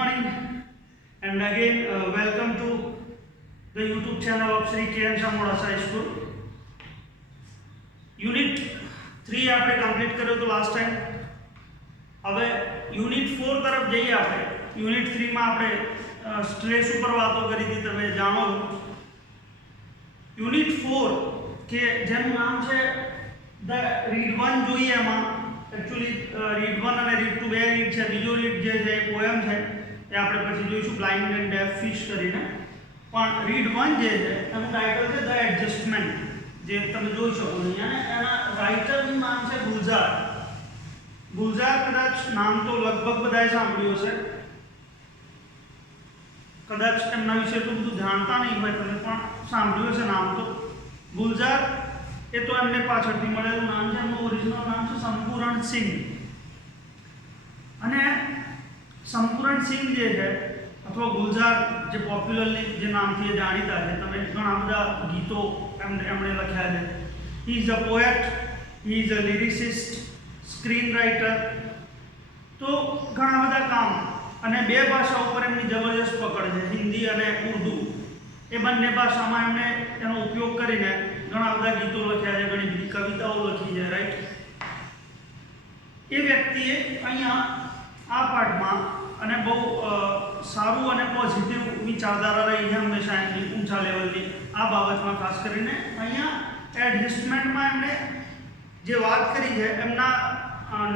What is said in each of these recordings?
morning and again welcome to the YouTube channel of Sri K. N. Shah Modasa School. Unit 3 આપણે complete કર્યો તો last time. હવે unit 4 તરફ જઈએ આપણે. યુનિટ 3 માં આપણે સ્ટ્રેસ ઉપર વાતો કરી હતી, તમે જાણો છો. યુનિટ 4 કે જેનું નામ છે ધ રીડ 1 જોઈએ. એમાં एक्चुअली રીડ 1 અને રીડ 2 બે રીડ છે. બીજો રીડ જે છે એ પોયમ છે, એ આપણે પછી જોઈશું બ્લાઇન્ડ એન્ડ ડેફ ફિશ કરીને. પણ રીડ 1 જે છે એનું ટાઇટલ છે ધ એડજસ્ટમેન્ટ, જે તમે જોઈ શકો અહીંયા. અને એના રાઇટરનું નામ છે ગુલઝાર. ગુલઝાર કદાચ નામ તો લગભગ બધાએ સાંભળ્યું હશે, કદાચ એમના વિશે તો બધું જાણતા નહીં હોય તમે, પણ સાંભળ્યું હશે નામ તો. ગુલઝાર એ તો એમને પાછળથી મળેલું નામ છે. એમનું ઓરિજિનલ નામ છે સંપૂર્ણ સિંહ. અને સંપૂર્ણ સિંહ જે છે અથવા ગુલઝાર, જે પોપ્યુલરલી જે નામથી જાણીતા છે, તમે ઘણા બધા ગીતો એમણે લખ્યા છે. He is a poet, he is a lyricist, screenwriter. તો ઘણા બધા કામ, અને બે ભાષા ઉપર એમની જબરજસ્ત પકડ છે, હિન્દી અને ઉર્દુ. એ બંને ભાષામાં એમણે એનો ઉપયોગ કરીને ઘણા બધા ગીતો લખ્યા છે, ઘણી બધી કવિતાઓ લખી છે, રાઈટ. એ વ્યક્તિએ અહીંયા આ પાઠમાં, અને બહુ સારું અને પોઝિટિવ વિચારધારા રહી છે હંમેશા એમની, ઊંચા લેવલની આ બાબતમાં. ખાસ કરીને અહીંયા એડજસ્ટમેન્ટમાં એમણે જે વાત કરી છે, એમના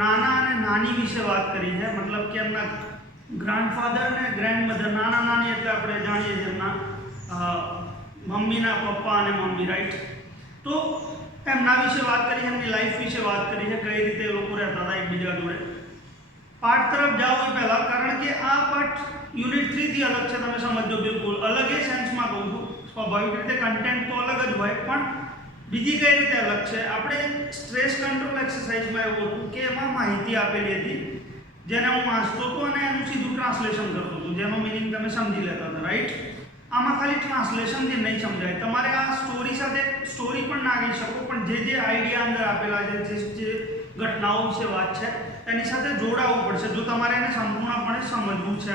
નાના અને નાની વિશે વાત કરી છે. મતલબ કે એમના ગ્રાન્ડફાધર અને ગ્રેન્ડમધર, નાના નાની એટલે આપણે જાણીએ છીએ એમના મમ્મીના પપ્પા અને મમ્મી, રાઈટ. તો એમના વિશે વાત કરી છે, એમની લાઈફ વિશે વાત કરી છે, કઈ રીતે લોકો રહેતા હતા એકબીજા જોડે. પાઠ તરફ જાઓ એ પહેલાં, કારણ કે આ પાઠ યુનિટ 3 થી અલગ છે. તમે સમજો, બિલકુલ અલગ એ સેન્સમાં કહું છું. સ્વાભાવિક રીતે કન્ટેન્ટ તો અલગ જ હોય, પણ બીજી કઈ રીતે અલગ છે. આપણે સ્ટ્રેસ કંટ્રોલ એક્સરસાઇઝમાં એવું હતું કે એમાં માહિતી આપેલી હતી, જેને હું વાંચતો હતો અને એનું સીધું ટ્રાન્સલેશન કરતો હતો, જેનો મિનિંગ તમે સમજી લેતા હતા, રાઈટ. આમાં ખાલી ટ્રાન્સલેશનથી નહીં સમજાય. તમારે આ સ્ટોરી સાથે સ્ટોરી પણ નાખી શકો, પણ જે આઈડિયા અંદર આપેલા છે, જે ઘટનાઓ વિશે વાત છે, એની સાથે જોડાવવું પડશે. જો તમારે એને સંપૂર્ણપણે સમજવું છે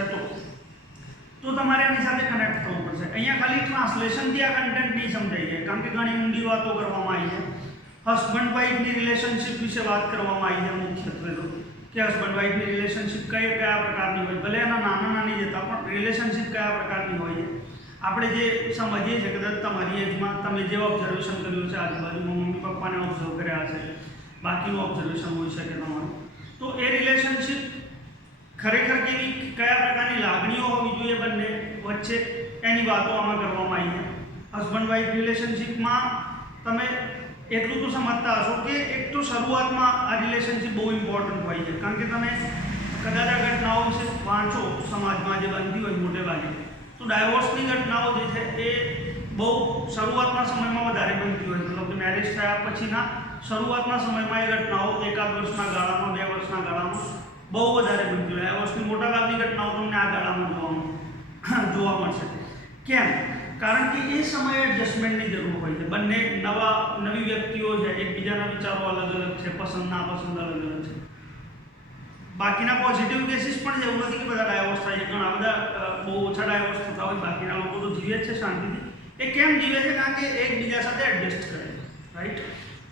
તો તમારે એની સાથે કનેક્ટ થવું પડશે. અહીંયા ખાલી ટ્રાન્સલેશનથી આ કન્ટેન્ટ નહીં સમજાઈ જાય, કારણ કે ઘણી ઊંડી વાતો કરવામાં આવી છે. હસબન્ડ વાઈફની રિલેશનશિપ વિશે વાત કરવામાં આવી છે મુખ્યત્વે તો, કે હસબન્ડ વાઈફની રિલેશનશિપ કયા પ્રકારની હોય. ભલે એના નાના નાની જતા, પણ રિલેશનશિપ કયા પ્રકારની હોય છે આપણે જે સમજીએ છીએ. કદાચ તમારી એજમાં તમે જે ઓબ્ઝર્વેશન કર્યું છે, આજુબાજુમાં મમ્મી પપ્પાને ઓબ્ઝર્વ કર્યા છે, બાકીનું ઓબ્ઝર્વેશન હોઈ શકે તમારું. તો એ રિલેશનશિપ ખરેખર કેવી, કયા પ્રકારની લાગણીઓ હોવી જોઈએ બંને વચ્ચે, એની વાતો આમાં કરવામાં આવી છે. હસબન્ડ વાઈફ રિલેશનશિપમાં તમે એટલું તો સમજતા હશો કે એક તો શરૂઆતમાં આ રિલેશનશિપ બહુ ઇમ્પોર્ટન્ટ હોય છે, કારણ કે તમે કદાચ આ ઘટનાઓ વિશે વાંચો સમાજમાં જે બનતી હોય મોટે ભાગે, તો ડાયવોર્સની ઘટનાઓ જે છે એ બહુ શરૂઆતના સમયમાં વધારે બનતી હોય. મતલબ કે મેરેજ થયા પછીના શરૂઆતના સમયમાં એ ઘટનાઓ એકાદ વર્ષના ગાળામાં, 2 વર્ષના ગાળામાં બહુ વધારે બનતી હોય. ડાયવોર્સની મોટાભાગની ઘટનાઓ તમને આ ગાળામાં જોવા મળશે. કેમ? કારણ કે એ સમયે એડજસ્ટમેન્ટની જરૂર હોય છે. બંને નવી વ્યક્તિઓ છે, એકબીજાના વિચારો અલગ અલગ છે, પસંદ નાપસંદ અલગ અલગ છે. બાકીના પોઝિટિવ કેસીસ પણ એવું નથી કે બધા ડાયવોર્સ થાય છે. ઘણા બધા બહુ ઓછા ડાયવોર્સ થતા હોય. બાકીના લોકો તો જીવે જ છે શાંતિથી. એ કેમ જીવે છે? કારણ કે એકબીજા સાથે એડજસ્ટ કરે છે, રાઈટ.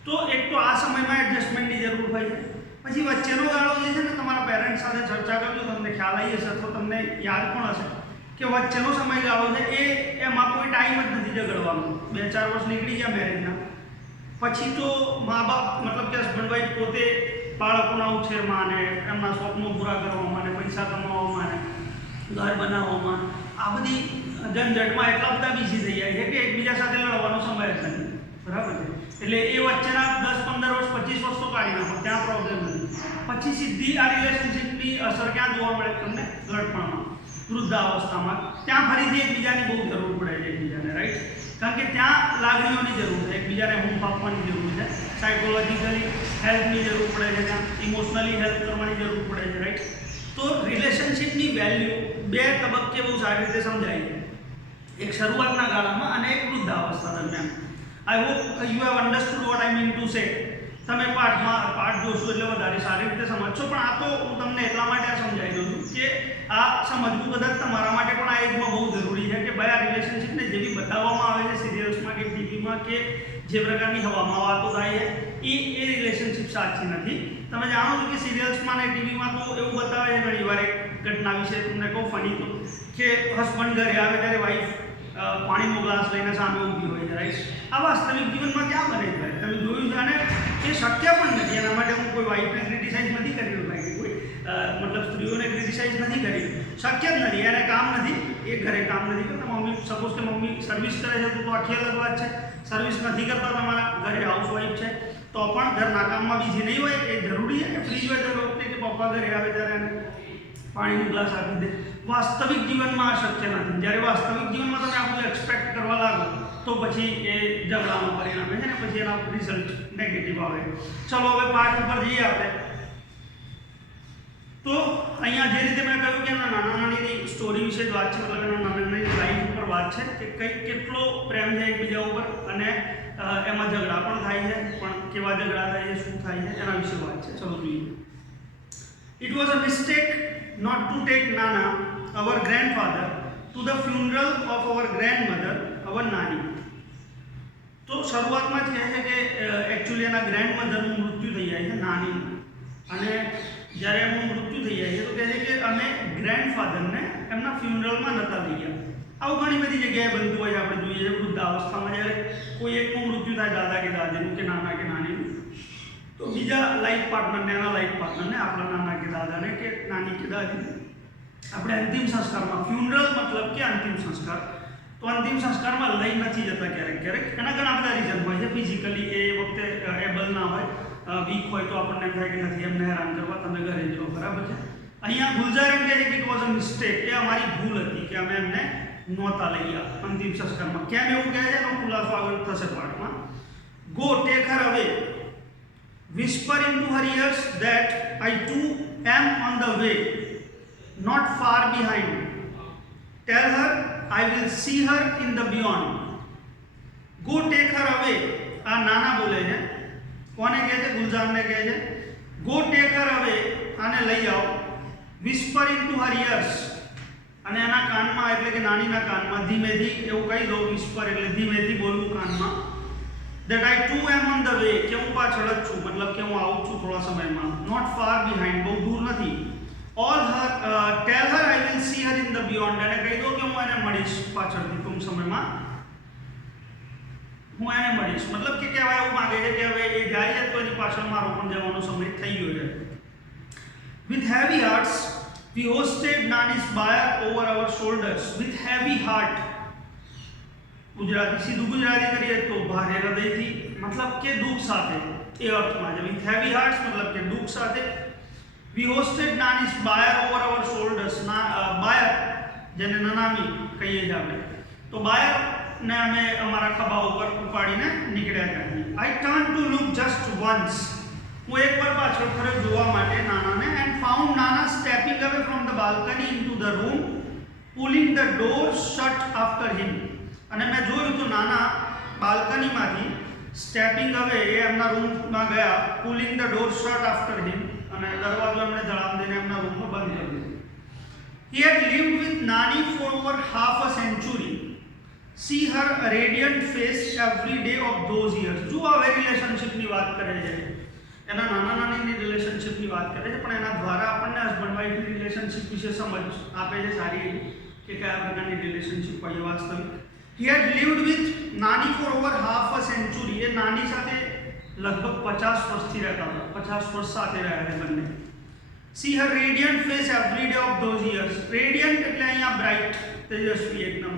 તો એક તો આ સમયમાં એડજસ્ટમેન્ટની જરૂર હોય છે. પછી વચ્ચેનો ગાળો જે છે ને, તમારા પેરેન્ટ્સ સાથે ચર્ચા કરજો, તમને ખ્યાલ આવી હશે અથવા તમને યાદ પણ હશે કે વચ્ચેનો સમયગાળો છે એમાં કોઈ ટાઈમ જ નથી ઝઘડવાનો. 2-4 વર્ષ નીકળી ગયા મેરેજના પછી તો મા બાપ, મતલબ કે હસબન્ડ વાઈફ પોતે બાળકોના ઉછેરમાં અને એમના સ્વપ્નો પૂરા કરવામાં અને પૈસા કમાવામાં અને ઘર બનાવવામાં, આ બધી ઝંઝટમાં એટલા બધા બિઝી થઈ જાય છે કે એકબીજા સાથે લડવાનો સમય જ નથી, બરાબર છે. એટલે એ વચ્ચેના 10-15 વર્ષ, 25 વર્ષ તો કાઢી નાખો, ત્યાં પ્રોબ્લેમ નથી. પછી સીધી આ રિલેશનશિપની અસર ક્યાં જોવા મળે તમને? ગળપણમાં, વૃદ્ધાવસ્થામાં. ત્યાં ફરીથી એકબીજાની બહુ જરૂર પડે છે એકબીજાને, રાઈટ. કારણ કે ત્યાં લાગણીઓની જરૂર છે, એકબીજાને હૂંફ આપવાની જરૂર છે, સાયકોલોજીકલી હેલ્પની જરૂર પડે છે, ત્યાં ઇમોશનલી હેલ્પ કરવાની જરૂર પડે છે, રાઈટ. તો રિલેશનશિપની વેલ્યુ 2 તબક્કે બહુ સારી રીતે સમજાય છે, એક શરૂઆતના ગાળામાં અને એક વૃદ્ધાવસ્થા દરમિયાન. I hope you have understood what I mean to say. તમે પાઠ જોશો એટલે વધારે સારી રીતે સમજશો, પણ આ તો હું તમને એટલા માટે આ સમજાવી દઉં છું કે આ સમજવું કદાચ તમારા માટે પણ આ એજમાં બહુ જરૂરી છે કે ભાઈ આ રિલેશનશિપને જે બી બતાવવામાં આવે છે સિરિયલ્સમાં કે ટીવીમાં કે જે પ્રકારની હવામાં વાતો થાય છે એ રિલેશનશિપ સાચી નથી. તમે જાણો છો કે સિરિયલ્સમાં ને ટીવીમાં તો એવું બતાવે છે ઘણી વાર એક ઘટના વિશે તમને કહું ફની તો કે હસબન્ડ ઘરે આવે ત્યારે વાઈફ પાણીનો ગ્લાસ લઈને સામે ઊભી હોય છે, રાઈટ? આ વાસ્તવિક જીવનમાં ક્યાં બને છે? તમે જોયું છે અને એ શક્ય પણ નથી. એના માટે હું કોઈ વાઈફને ક્રિટિસાઇઝ નથી કરી રહ્યો ભાઈ, કોઈ મતલબ સ્ત્રીઓને ક્રિટિસાઇઝ નથી કરી, શક્ય જ નથી, એને કામ નથી, એ ઘરે કામ નથી કરતા. મમ્મી સપોઝ કે મમ્મી સર્વિસ કરે છે તો આખી અલગ વાત છે. સર્વિસ નથી કરતા તમારા ઘરે હાઉસવાઈફ છે તો પણ ઘરના કામમાં બીજી નહીં હોય, એ જરૂરી છે કે ફ્રી હોય દર વખતે કે પપ્પા ઘરે આવે ત્યારે એને પાણીનો ગ્લાસ આપી દે. વાસ્તવિક જીવનમાં આ શક્ય નથી. જ્યારે વાસ્તવિક જીવનમાં તમે આ બધું એક્સપેક્ટ કરવા લાગો તો પછી એ ઝઘડામાં પરિણામે છે ને પછી એના રિઝલ્ટ નેગેટિવ આવે. ચલો હવે પાર્ટ ઉપર જઈએ આપણે. તો અહીંયા જે રીતે મેં કહ્યું કે એના નાના નાની સ્ટોરી વિશે જ વાત છે, મતલબ એના નાના નાની લાઈફ ઉપર વાત છે કે કેટલો પ્રેમ છે એકબીજા ઉપર અને એમાં ઝઘડા પણ થાય છે, પણ કેવા ઝઘડા થાય છે, શું થાય છે, એના વિશે વાત છે. ચલો જોઈએ. It was a mistake not to take Nana, our grandfather, to the funeral of our grandmother, our Nani. તો શરૂઆતમાં જ કહે છે કે એકચ્યુઅલી એના ગ્રેન્ડમધરનું મૃત્યુ થઈ જાય છે, નાનીનું, અને જ્યારે એમનું મૃત્યુ થઈ જાય છે તો કહે છે કે અમે ગ્રેન્ડફાધરને એમના ફ્યુનરલમાં નહોતા લઈ ગયા. આવું ઘણી બધી જગ્યાએ બનતું હોય છે. આપણે જોઈએ છીએ વૃદ્ધાવસ્થામાં જ્યારે કોઈ એકનું મૃત્યુ થાય, દાદા કે દાદીનું કે નાના કે નાનીનું, તો બીજા લાઈફ પાર્ટનરને, એના લાઈફ પાર્ટનરને, આપણા નાના કે દાદાને કે નાની કે દાદીને આપણે અંતિમ સંસ્કારમાં, ફ્યુનરલ મતલબ કે અંતિમ સંસ્કાર, તો અંતિમ સંસ્કારમાં લઈ નથી જતા ક્યારેક ક્યારેક. એના ઘણા બધા રીઝન હોય છે. ફિઝિકલી એ વખતે એબલ ના હોય, વીક હોય તો આપણને એમ થાય કે નથી એમને હેરાન કરવા, તમે ઘરે જાઓ, બરાબર છે. અહીંયા ગુલઝાર એમ કહે છે કે ઇટ વોઝ અ મિસ્ટેક, એ અમારી ભૂલ હતી કે અમે એમને નહોતા લઈ ગયા અંતિમ સંસ્કારમાં. કેમ એવું કહે છે એનો ખુલાસો આગળ થશે પાઠમાં. ગો ટેક હર અવે, whisper into her ears that I too am on the way, not far behind. Tell her I will see her in the beyond. Go take her away. આ નાના બોલે છે. કોને કહે છે? ગુલઝારને કહે છે. Go take her away, આને લઈ આવો. Whisper into her ears, અને એના કાનમાં એટલે કે નાનીના કાનમાં ધીમેથી એવું કહી દો. whisper એટલે ધીમેથી બોલવું કાનમાં. that I too am on the way, કે હું પાછળ જ છું, મતલબ કે હું આવું છું થોડા સમયમાં. not far behind, બહુ દૂર નથી. tell her I will see her in the beyond, એને કહી દો કે હું એને મળીશ પાછળથી ટૂંક સમયમાં, હું એને મળીશ. મતલબ કે કહેવાય એવું માંગે છે કે હવે એ જાય છે તો એની પાછળ મારો પણ જવાનો સમય થઈ ગયો છે. with heavy hearts we hosted Nani's bier over our shoulders. with heavy heart, Gujarati સીધું ગુજરાતી કરીએ તો ભારે હૃદયથી, મતલબ કે દુઃખ સાથે, એ અર્થમાં છે. વિથ હેવી હાર્ટ્સ મતલબ કે દુઃખ સાથે. વી હોસ્ટેડ નાનીસ બાયર ઓવર અવર શોલ્ડર્સ. બાયર જેને નનામી કહીએ છીએ આપણે, તો બાયરને અમે અમારા ખભા ઉપર ઉપાડીને નીકળ્યા ત્યાંથી. I turn to look just once, હું એકવાર પાછળ ફર્યો જોવા માટે નાનાને. And found Nana stepping away from the balcony into the room, pulling the door shut after him. અને મેં જોયું તો નાના બાલ્કનીમાંથી સ્ટેપિંગ અવે, એ એમના રૂમમાં ગયા, pulling the door shut after him, અને દરવાજો એમણે જણાવ દઈને એમના રૂમમાં બંધ કરી દીધો. He had lived with Nani for over half a century. See her radiant face every day of those years. જો હવે રિલેશનશિપની વાત કરે છે, એના નાના નાનીની રિલેશનશિપની વાત કરે છે, પણ એના દ્વારા આપણને હસબન્ડ વાઈફની રિલેશનશિપ વિશે સમજ આપે છે સારી કે કયા પ્રકારની રિલેશનશિપ હોય વાસ્તવિક. He had lived with Nani for over half a century. એ નાની સાથે લગભગ 50 વર્ષથી રહેતા હતા, 50 વર્ષ સાથે રહ્યા છે બંને. See her radiant face every day of those years. Radiant એટલે અહીંયા બ્રાઇટ, તેજસ્વી એકદમ.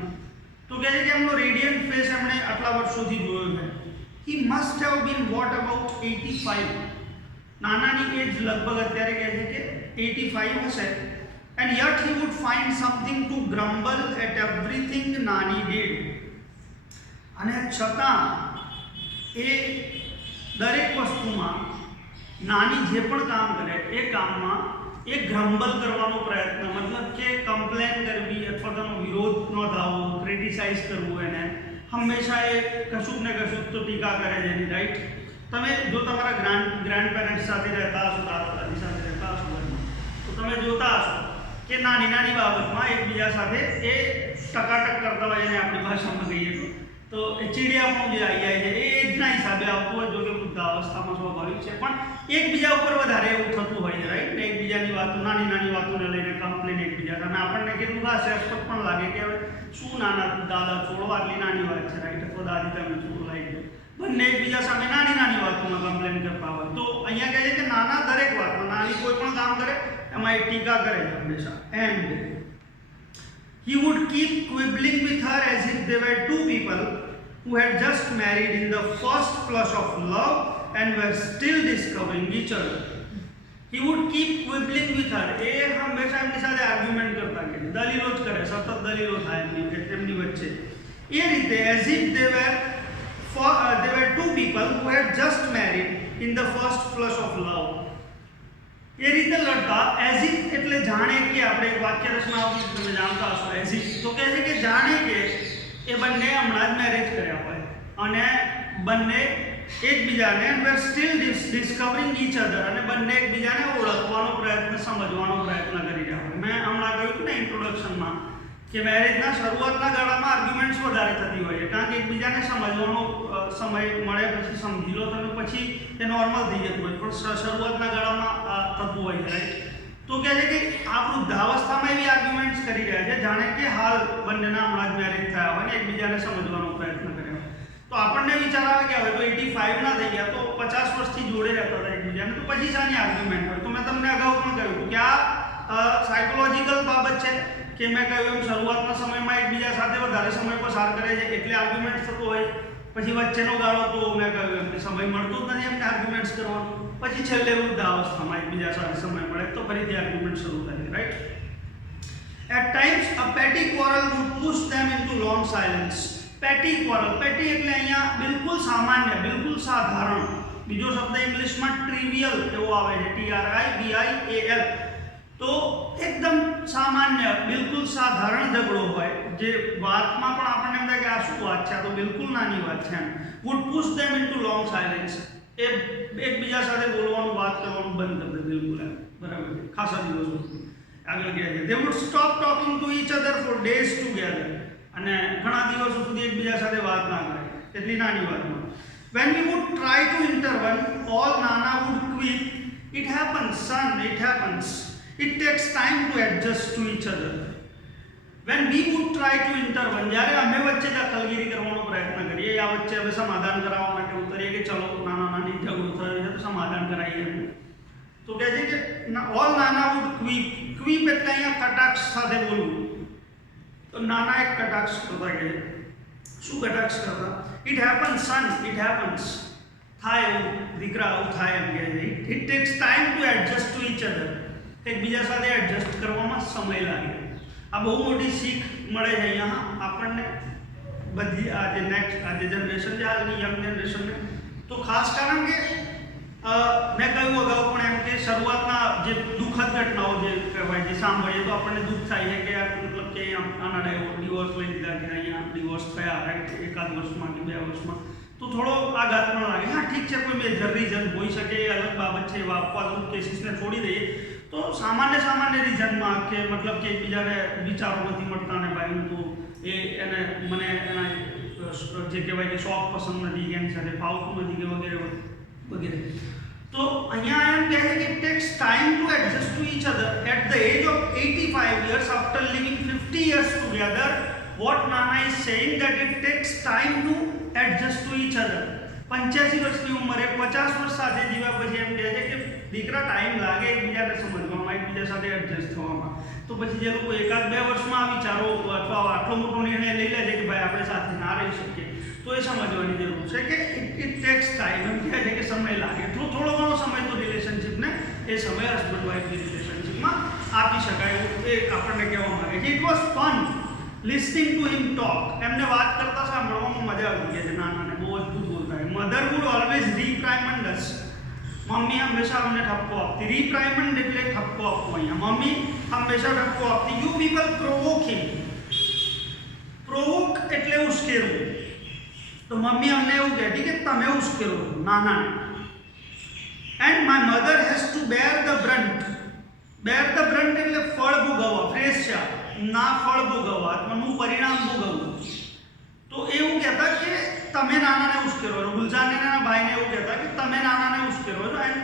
તો કહે છે કે એમનો રેડિયન્ટ ફેસ એમણે આટલા વર્ષોથી જોયો છે. He must have been what about 85. નાનાની એજ લગભગ અત્યારે કહે છે કે 85 હશે. And yet he would find something to grumble at everything Nani did. અને છતાં એ દરેક વસ્તુમાં નાની જે પણ કામ કરે એ કામમાં એ ગ્રમ્બલ કરવાનો પ્રયત્ન, મતલબ કે કમ્પ્લેન કરવી અથવા તેનો વિરોધ નોંધાવવો, ક્રિટિસાઇઝ કરવું, એને હંમેશા એ કશુંક ને કશુંક તો ટીકા કરે છે એની, રાઈટ. તમે જો તમારા ગ્રાન્ડ પેરેન્ટ્સ સાથે રહેતા હશો, દાદા દાદી સાથે રહેતા હશો ઘરમાં, તો તમે જોતા હશો કે નાની નાની બાબતમાં એકબીજા સાથે એ ટકાટક કરતા હોય, એને આપણી ભાષામાં કહીએ તો એ ચીડિયાપણું જે આવી જાય છે એ એજના હિસાબે આવતું હોય, જો કે વૃદ્ધાવસ્થામાં સ્વાભાવિક છે, પણ એકબીજા ઉપર વધારે એવું થતું હોય છે, રાઈટ ને એકબીજાની વાતો, નાની નાની વાતોને લઈને કમ્પ્લેન એકબીજા, અને આપણને કેટલું હાસ્યાસ્પદ પણ લાગે કે હવે શું નાના દાદા છોડો આટલી નાની વાત છે, રાઈટ, અથવા દાદી તમે છોડો લાવી દો, બંને એકબીજા સામે નાની નાની વાતોમાં કમ્પ્લેન કરતા હોય. તો અહીંયા કહે છે કે નાના દરેક વાતમાં, નાની કોઈ પણ કામ કરે એમાં એ ટીકા કરે છે હંમેશા. And he would keep quibbling with her as if they were two people who had just married in the first flush of love and were still discovering each other. He would keep quibbling with her. એ હંમેશા એમની સાથે argument કરતા, કે દલીલો જ કરે, સતત દલીલો થાય એમની વચ્ચે. એ રીતે as if they were two people who had just married in the first flush of love. એ રીતે લડતા, એઝ ઇફ એટલે જાણે કે, આપણે એક વાક્ય રચના આવતી તમે જાણતા હશો, એઝ ઇફ તો કહે છે કે જાણે કે એ બંને હમણાં જ મેરેજ કર્યા હોય અને બંને એકબીજાને સ્ટીલ ડિસ્કવરિંગ ઈચ અધર, અને બંને એકબીજાને ઓળખવાનો પ્રયત્ન, સમજવાનો પ્રયત્ન કરી રહ્યા હોય. મેં હમણાં કહ્યું હતું ને ઇન્ટ્રોડક્શનમાં કે મેરેજના શરૂઆતના ગાળામાં આર્ગ્યુમેન્ટ્સ વધારે થતી હોય છે, કારણ કે એકબીજાને સમજવાનો સમય મળે, પછી સમજી લો તમે, પછી એ નોર્મલ થઈ જતું હોય, પણ શરૂઆતના ગાળામાં થતું હોય છે, રાઈટ. તો કહે છે કે આ વૃદ્ધાવસ્થામાં એવી આર્ગ્યુમેન્ટ્સ કરી રહ્યા છે જાણે કે હાલ બંનેના હમણાં જ મેરેજ થયા હોય ને એકબીજાને સમજવાનો પ્રયત્ન કર્યો હોય. તો આપણને વિચાર આવે કે હવે તો 85 ના થઈ ગયા, તો 50 વર્ષથી જોડે રહેતા હતા એકબીજાને, તો પછી શાની આર્ગ્યુમેન્ટ હોય? તો મેં તમને અગાઉ પણ કહ્યું કે આ સાયકોલોજીકલ બાબત છે, કે મેં કહ્યું એમ શરૂઆતના સમયમાં એકબીજા સાથે વધારે સમય પસાર કરે છે એટલે આર્ગ્યુમેન્ટ થતો હોય, પછી વચ્ચેનો ગાળો તો મેં કહ્યું એમ સમય મળતો જ નથી એમને આર્ગ્યુમેન્ટ્સ કરવાનો, પછી છેલ્લે વૃદ્ધાવસ્થામાં એકબીજા સાથે સમય મળે તો ફરીથી આર્ગ્યુમેન્ટ શરૂ થાય, right. At times a petty quarrel would push them into long silence. Petty quarrel, petty એટલે અહીંયા બિલકુલ સામાન્ય, બિલકુલ સાધારણ, બીજો શબ્દ ઇંગ્લિશમાં ટ્રિવિયલ એવો આવે છે, TRIVIAL. તો એકદમ સામાન્ય, બિલકુલ સાધારણ ઝઘડો હોય, જે વાતમાં પણ આપણને એમ થાય કે આ શું વાત છે, આ તો બિલકુલ નાની વાત છે, એમ. would push them into long silence. એ એકબીજા સાથે બોલવાનું, વાત કરવાનું બંધ કરી દે બિલકુલ, એમ, બરાબર છે, ખાસા દિવસો આગળ ગયા છે. They would stop talking to each other for days together. અને ઘણા દિવસો સુધી એકબીજા સાથે વાત ના કરે, એટલી નાની વાતમાં. When we would try to intervene, all Nana would quip, "It happens, son, it happens. It takes time to adjust to each other." When we would try to intervene, જ્યારે અમે વચ્ચે દખલગીરી કરવાનો પ્રયત્ન કરીએ, આ વચ્ચે હવે સમાધાન કરાવવા માટે ઉતરીએ કે ચલો નાની ઝઘડો થયો છે તો સમાધાન કરાવીએ, તો કહે છે કે ઓલ નાના વુડ ક્વીપ. ક્વીપ એટલે અહીંયા કટાક્ષ સાથે બોલવું, તો નાના એક કટાક્ષ કરતા, કહે શું કટાક્ષ કરતા? "It happens, son, it happens." થાય એવું દીકરા, આવું થાય એમ કહે છે. "It takes time to adjust to each other." એકબીજા સાથે એડજસ્ટ કરવામાં સમય લાગે. આ બહુ મોટી શીખ મળે છે અહીંયા આપણને, બધી આ જે નેક્સ્ટ આ જે જનરેશન છે, હાલની યંગ જનરેશનને. તો ખાસ કારણ કે મેં કહ્યું અગાઉ પણ એમ કે શરૂઆતના જે દુઃખદ ઘટનાઓ જે કહેવાય, જે સાંભળીએ તો આપણને દુઃખ થાય છે કે મતલબ કે આના ડિવોર્સ લઈ લીધા, કે અહીંયા ડિવોર્સ થયા, રાઈટ, 1 વર્ષમાં કે 2 વર્ષમાં, તો થોડો આઘાત પણ લાગે. હા, ઠીક છે, કોઈ મેજર રીઝન હોઈ શકે, એ અલગ બાબત છે, એવા અપવાદરૂપ કેસીસને છોડી દઈએ તો સામાન્ય રીઝનમાં, કે મતલબ કે એકબીજાને વિચારો નથી મળતા ને ભાઈ તો એને મને એના જે કહેવાય કે શોખ પસંદ નથી, એની સાથે ફાવતું નથી, કે વગેરે વગેરે. તો અહીંયા એમ કહે છે કે "It takes time to adjust to each other. At the age of 85 years, after living 50 years together, what Nana is saying that it takes time to adjust to each other." 85 વર્ષની ઉંમરે 50 વર્ષ સાથે જીવ્યા પછી એમ કહે છે કે દીકરા ટાઈમ લાગે એકબીજાને સમજવામાં, એકબીજા સાથે એડજસ્ટ થવામાં. તો પછી જે લોકો 1-2 વર્ષમાં આ વિચારો અથવા આટલો મોટો નિર્ણય લઈ લે છે કે ભાઈ આપણે સાથે ના રહી શકીએ, તો એ સમજવાની જરૂર છે કે ઇટ ટેક્સ ટાઈમ. એમ કહે છે કે સમય લાગે, થોડો ઘણો સમય તો રિલેશનશિપને, એ સમય હસબન્ડ વાઇફની રિલેશનશિપમાં આપી શકાય, એવું એ આપણને કહેવા માંગે છે. "It was fun listening to him talk." એમને વાત કરતા સાંભળવામાં મજા આવતી છે, નાનાને બહુ અદભુત બોલતા. "Mother would always reprimand us." Mummy હંમેશા અમને ઠપકો આપતી. રીપ્રાઇમન્ડ એટલે ઠપકો આપવો. અહીંયા મમ્મી હંમેશા ઠપકો આપતી. "You people provoke him." પ્રોવોક એટલે ઉશ્કેરવું. તો મમ્મી અમને એવું કહેતી કે તમે ઉશ્કેરો નાનાને. And my mother has to bear the brunt. Bear the brunt એટલે ફળ ભોગવવા, ફ્રેશ છે ના, ફળ ભોગવવા અથવા નું પરિણામ ભોગવવું. તો એવું કહેતા કે તમે નાનાને ઉશ્કેરો છો. ગુલજારને એના ભાઈને એવું કહેતા કે તમે નાનાને ઉશ્કેરો છો. And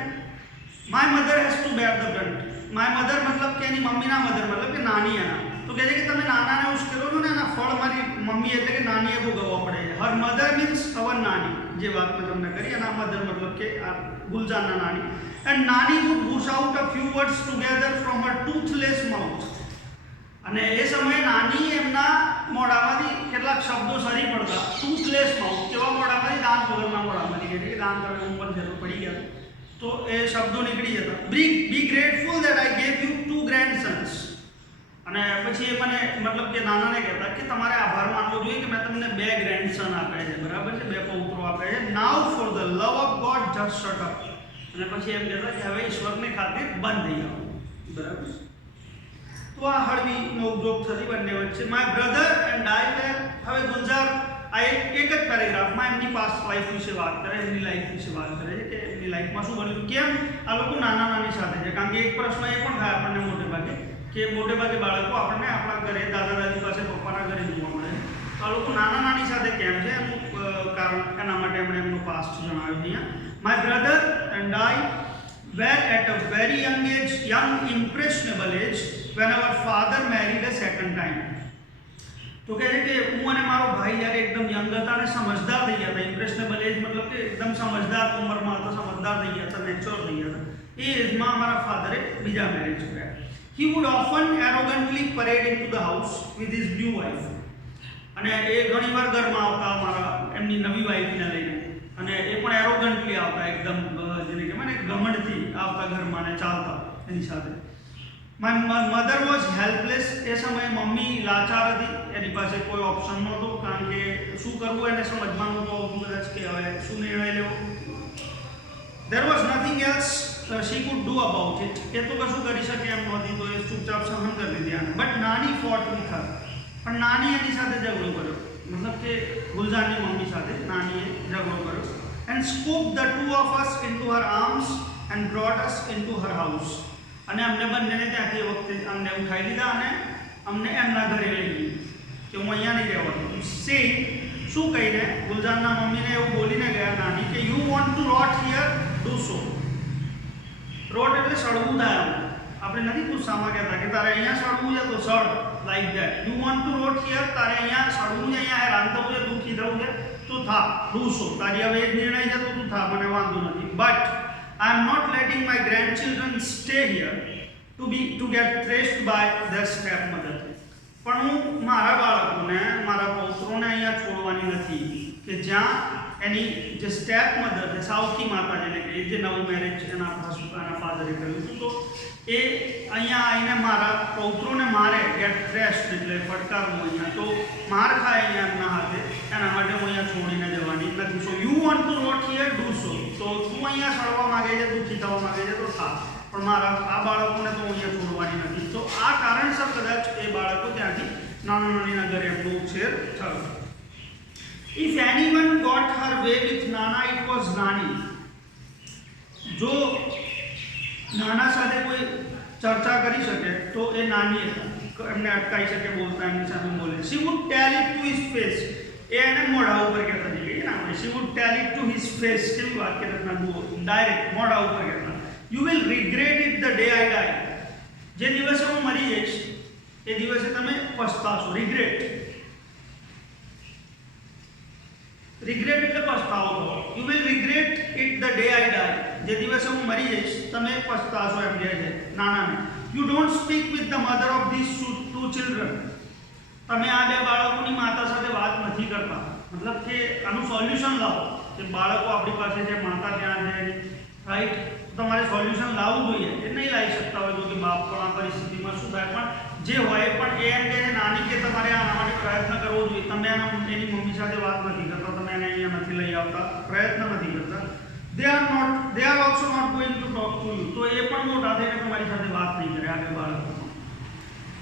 my mother has to bear the brunt. My mother મતલબ કે એની મમ્મીના મધર મતલબ કે નાની એના. તો કહે છે કે તમે નાનાને ઉશ્કેરો છો ને એના ફળ મારી મમ્મી એટલે કે નાનીએ ભોગવવા પડે છે. હર મધર મીન્સ અવર નાની, જે વાત મેં તમને કરી. એના મધર મતલબ કે આ ગુલજારના નાની. And Nani would push out a few words together from her toothless mouth. અને એ સમયે નાની એમના મોઢામાંથી કેટલાક શબ્દો સરી પડતા. ટૂથલેસ માઉથ, કેવા મોઢામાંથી? દાંત વગરના મોઢામાંથી. કે દાંત વગર ઉપર જરૂર પડી ગયા તો એ શબ્દો નીકળી જતા. Be grateful that I gave you 2 grandsons. અને પછી એ મને મતલબ કે નાનાને કહેતા કે તમારે આભાર માનવો જોઈએ કે મેં તમને 2 ગ્રેન્ડસન આપ્યા છે, બરાબર છે, 2 પૌત્રો આપ્યા છે. Now for the love of God just shut up. અને પછી એમ કહેતા કે હવે ઈશ્વરની ખાतिर બંધ થઈ જાઓ, બરાબર. તો આ હળવી નોકઝોક થતી બંને વચ્ચે. માય બ્રધર એન્ડ આઈ વેર. હવે ગુલજાર આ એક જ પેરેગ્રાફમાં એમની પાસ્ટ લાઈફ વિશે વાત કરે, એમની લાઈફ વિશે વાત કરે છે કે એમની લાઈફમાં શું બન્યું, કેમ આ લોકો નાના નાની સાથે છે. કારણ કે એક પ્રશ્ન એ પણ થાય આપણને મોટે ભાગે કે મોટે ભાગે બાળકો આપણને આપણા ઘરે દાદા દાદી પાસે પપ્પાના ઘરે જોવા મળે. તો આ લોકો નાના નાની સાથે કેમ છે એનું કારણ એના માટે એમણે એમનો પાસ્ટ જણાવ્યું અહીંયા. My brother and I were at a very young impressionable age when our father married a second time. તો કહે છે કે હું અને મારો ભાઈ જ્યારે એકદમ યંગ હતા અને સમજદાર થઈ ગયા હતા. ઇમ્પ્રેશનેબલ એજ મતલબ કે એકદમ સમજદાર ઉંમરમાં હતા, સમજદાર થઈ ગયા હતા, મેચ્યોર થઈ ગયા હતા. એ એજમાં અમારા ફાધરે બીજા મેરેજ કર્યા. He would often arrogantly parade into the house with his new wife. અને એ ઘણીવાર ઘરમાં આવતા અમારા એમની નવી વાઈફને લઈને, અને એ પણ એરોગન્ટલી આવતા, એકદમ જેને કહેવાય ને ઘમંડથી આવતા ઘરમાં ને ચાલતા એની સાથે. My mother was helpless. એ સમયે મમ્મી લાચાર હતી, એની પાસે કોઈ ઓપ્શન નહોતો. કારણ કે શું કરવું એને સમજમાં નહોતું આવતું કદાચ કે હવે શું નિર્ણય લેવો. There was nothing else she could do about it. એ તો કશું કરી શકે એમ નહોતી, તો એ ચૂપચાપ સહન કરી લીધી આને. બટ નાની ફોટ વિથ હર. પણ નાની એની સાથે ઝઘડો કર્યો, મતલબ કે ગુલજારની મમ્મી સાથે નાનીએ ઝઘડો કર્યો. And scoop the two of us into her arms and brought us into her house. અને અમને બંનેને ત્યાંથી એ વખતે અમને ઉઠાવી લીધા અને અમને એમના ઘરે લઈ ગઈ કે હું અહીંયા નહીં રહેવાનું. સે શું કહીને ગુલજારના મમ્મીને એવું બોલીને ગયા નાની કે you want to rot here, do so. Rot એટલે સળવું થાય. આપણે નથી ગુસ્સામાં કહેતા કે તારે અહીંયા સળવું છે તો સળ, like that. You want to rot here, તારે અહીંયા સળવું છે, અહીંયા હેરાન થવું છે, દુઃખી થવું છે તો થા, ડુ સો. તારી હવે એક નિર્ણય છે તો તું થા, મને વાંધો નથી. But I am not letting my grandchildren stay here to get thrashed by their stepmother. પણ હું મારા બાળકોને, મારા પૌત્રોને અહીંયા છોડવાની નથી કે જ્યાં એની જે સ્ટેપ મધર છે, સાવકી માતા જેને કે જે નવું મેરેજ એના ફાધરે કર્યું હતું, તો એ અહીંયા આવીને મારા પૌત્રોને મારે, ગેટ થ્રેશ્ડ એટલે ફટકારવું અહીંયા, તો માર ખાય અહીંયા એમના હાથે, એના માટે હું અહીંયા છોડીને જવાની નથી. So you want to rot here, do so. તો તું અહીંયા સળવા માગે છે, દુઃખી થવા માગે છે તો થા, પણ મારા આ બાળકોને તો અહીંયા છોડવાની નથી. તો આ કારણસર કદાચ એ બાળકો ત્યાંથી નાના નાનીના ઘરે એમનો ઉછેર થયો. If anyone got her way with Nana, it was Nani. જો નાના સાથે કોઈ ચર્ચા કરી શકે તો એ નાની એમને અટકાઈ શકે બોલતા, એમની સામે બોલે. She would tell it to his face. એ એને મોઢા ઉપર કહેતા જઈએ ને આપણે. She would tell it to his face. કેવી વાક્ય રચના જુઓ, ડાયરેક્ટ મોઢા ઉપર કહેતા. You will regret it the day I die. જે દિવસે હું મરી જઈશ એ દિવસે તમે પછતાશો. રિગ્રેટ, રિગ્રેટ એટલે પછતાવો થવો. You will regret it the day I die. જે દિવસે હું મરી જઈશ તમે પછતાશો એમ કહે છે નાનાને. You don't speak with the mother of these two children. તમે આ બે બાળકોની માતા સાથે વાત નથી કરતા. મતલબ કે આનું સોલ્યુશન લાવો કે બાળકો આપણી પાસે છે, માતા ત્યાં છે, રાઈટ. તમારે સોલ્યુશન લાવવું જોઈએ. એ નહીં લાવી શકતા હોય તો કે બાપ પણ આ પરિસ્થિતિમાં શું થાય, પણ જે હોય પણ એ એમ કહે છે નાની કે તમારે આના માટે પ્રયત્ન કરવો જોઈએ. તમે એની મમ્મી સાથે વાત નથી કરતા, તમે એને અહીંયા નથી લઈ આવતા, પ્રયત્ન નથી કરતા. they are also not going to talk to you. તો એ પણ મોટા થઈને તમારી સાથે વાત નહીં કરે આ બે બાળકો.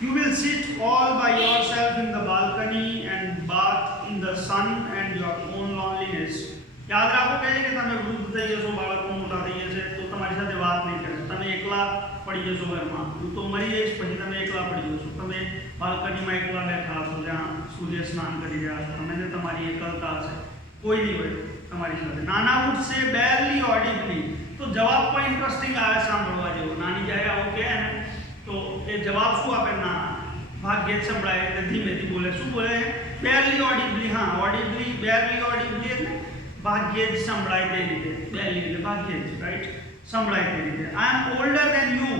You will sit all by yourself in the balcony and bath in the sun and your own loneliness. યાદ રાખો કે તમે વૃદ્ધ થઈ જશો, બાળકો મોટા થઈ જશે તો તમારી સાથે વાત નહીં કરે, તમે એકલા પડી જશો ઘરમાં, હું તો મરી જઈશ પછી તમે એકલા પડી જશો, તમે બાલ્કનીમાં એકલા બેઠા હશો જ્યાં સૂર્ય સ્નાન કરી રહ્યા છો, તમે તમારી એકલતા હશે, કોઈ નહીં હોય તમારી સાથે. નાના ઉઠશે બેરલી ઓડિબલી. તો જવાબ પણ ઇન્ટરેસ્ટિંગ આવે સાંભળવા જેવો. નાની જ્યારે આવું કહે ને તો એ જવાબ શું આપે? ના, ભાગ્યે જ સંભળાય એટલે ધીમેથી બોલે. શું બોલે? બેરલી ઓડિબલી. હા, ઓડિબલી, બેરલી ઓડિબલી એટલે ભાગ્યે જ સંભળાય તે રીતે. બેરલી એટલે ભાગ્યે જ, રાઈટ, સંભળાય તે રીતે. આઈ એમ ઓલ્ડર દેન યુ.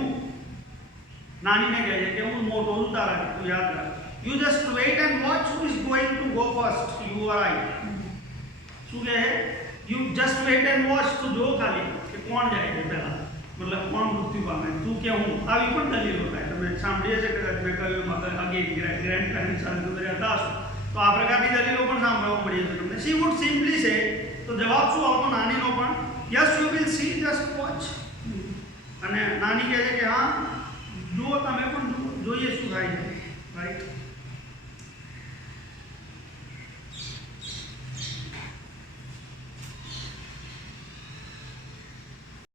નાનીને કહે છે કે હું મોટો છું તારા, તું યાદ રાખ. You just weight and watch who is going to go first. You are right. શું કહે? You just weight and watch. તો જો ખાલી કે કોણ જાય છે પહેલા, મતલબ કોણ મૃત્યુ પામે, તું કે હું. આવી પણ દલીલો થાય. તમે સાંભળીએ છે કદાચ, મેં કહ્યું અગેન ગ્રેન્ડ પેરેન્ટ સાથે તમે રહેતા હશો તો આ પ્રકારની દલીલો પણ સાંભળવા મળી છે તમને. શી વુડ સિમ્પલી સે, તો જવાબ શું આવતો નાનીનો પણ? Yes you will see, just watch. અને નાની કહે છે કે હા